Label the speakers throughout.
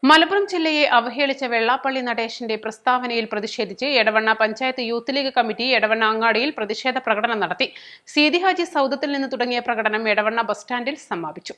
Speaker 1: മലപ്പുറം ജില്ലയെ അവഹേളിച്ച വെള്ളാപ്പള്ളി നടേശന്റെ പ്രസ്താവനയിൽ പ്രതിഷേധിച്ച് Edavanna panchayat youth league committee Edavanna അങ്ങാടിയിൽ പ്രതിഷേധ പ്രകടനം നടത്തി. സീതി ഹാജി സൗദത്തിൽ നിന്ന് തുടങ്ങിയ പ്രകടനം എടവണ്ണ ബസ് സ്റ്റാൻഡിൽ സമാപിച്ചു.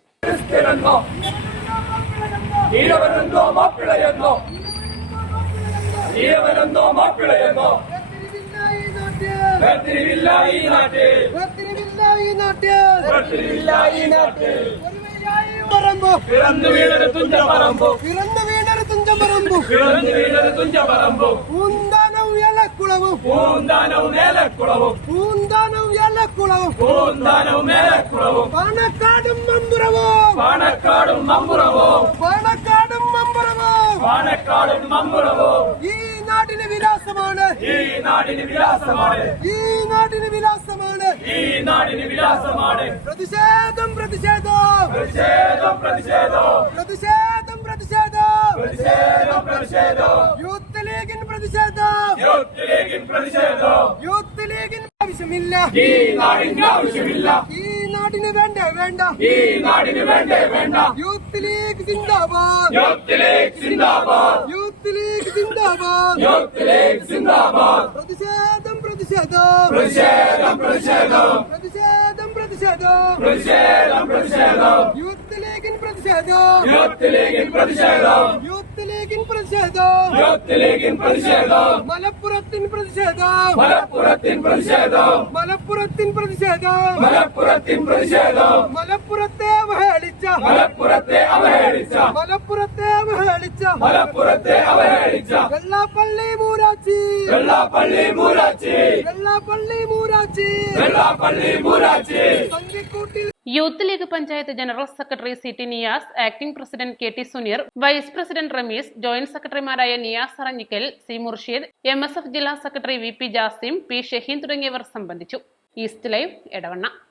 Speaker 2: നാടിന് വിലാസമാണ്, ഈ നാടിന് വിലാസമാണ്, ഈ നാടിന് വിലാസമാണ്, ഈ നാടിന് വിലാസമാണ്. പ്രതിഷേധം പ്രതിഷേധം പ്രതിഷേധം പ്രതിഷേധം പ്രതിഷേധം പ്രതിഷേധം പ്രതിഷേധം പ്രതിഷേധം യൂത്ത് ലീഗിൻ പ്രതിഷേധം, യൂത്ത് ലീഗിൻ പ്രതിഷേധം, യൂത്ത് ലീഗിൻ ആവശ്യമില്ല, ഈ നാടിന് ആവശ്യമില്ല, ഈ നാടിന് വേണ്ട വേണ്ട, ഈ നാടിന് വേണ്ട വേണ്ട. യൂത്ത് ലീഗ് സിന്ദാബാദ്, യൂത്ത് ലീഗ് സിന്ദാബാദ്, യൂത്ത് ലീഗ് സിന്ദാബാദ്, യൂത്ത് ലീഗ് സിന്ദാബാദ്. പ്രതിഷേധം പ്രതിഷേധം പ്രതിഷേധം പ്രതിഷേധം പ്രതിഷേധം പ്രതിഷേധം പ്രതിഷേധം പ്രതിഷേധം യൂത്ത് ലീഗിൻ പ്രതിഷേധം, യൂത്ത് ലീഗിൻ പ്രതിഷേധം, യൂത്ത് ലീഗിൻ പ്രതിഷേധം, യൂത്ത് ലീഗിൻ പ്രതിഷേധം. മലപ്പുറത്തിൻ പ്രതിഷേധം, മലപ്പുറത്തിൻ പ്രതിഷേധം, മലപ്പുറത്തിൻ പ്രതിഷേധം, മലപ്പുറത്തിൻ പ്രതിഷേധം. മലപ്പുറത്തെ അവഹേളിച്ച, മലപ്പുറത്തെ അവഹേളിച്ച, മലപ്പുറത്തെ അവഹേളിച്ച, മലപ്പുറത്തെ അവഹേളിച്ച വെള്ളാപ്പള്ളി മൂരാച്ചി, വെള്ളാപ്പള്ളി മൂരാച്ചി, വെള്ളാപ്പള്ളി മൂരാച്ചി, വെള്ളാപ്പള്ളി മൂരാച്ചി.
Speaker 1: Youth league panchayat general secretary CT. Niyas, acting president KT. Suneer, vice president Rameez, joint സെക്രട്ടറിമാരായ നിയാസ് അറഞ്ഞിക്കൽ, സി. മുർഷിദ്, MSF ജില്ലാ secretary VP. Jasim, P. Shaheen തുടങ്ങിയവർ സംബന്ധിച്ചു. East live Edavanna.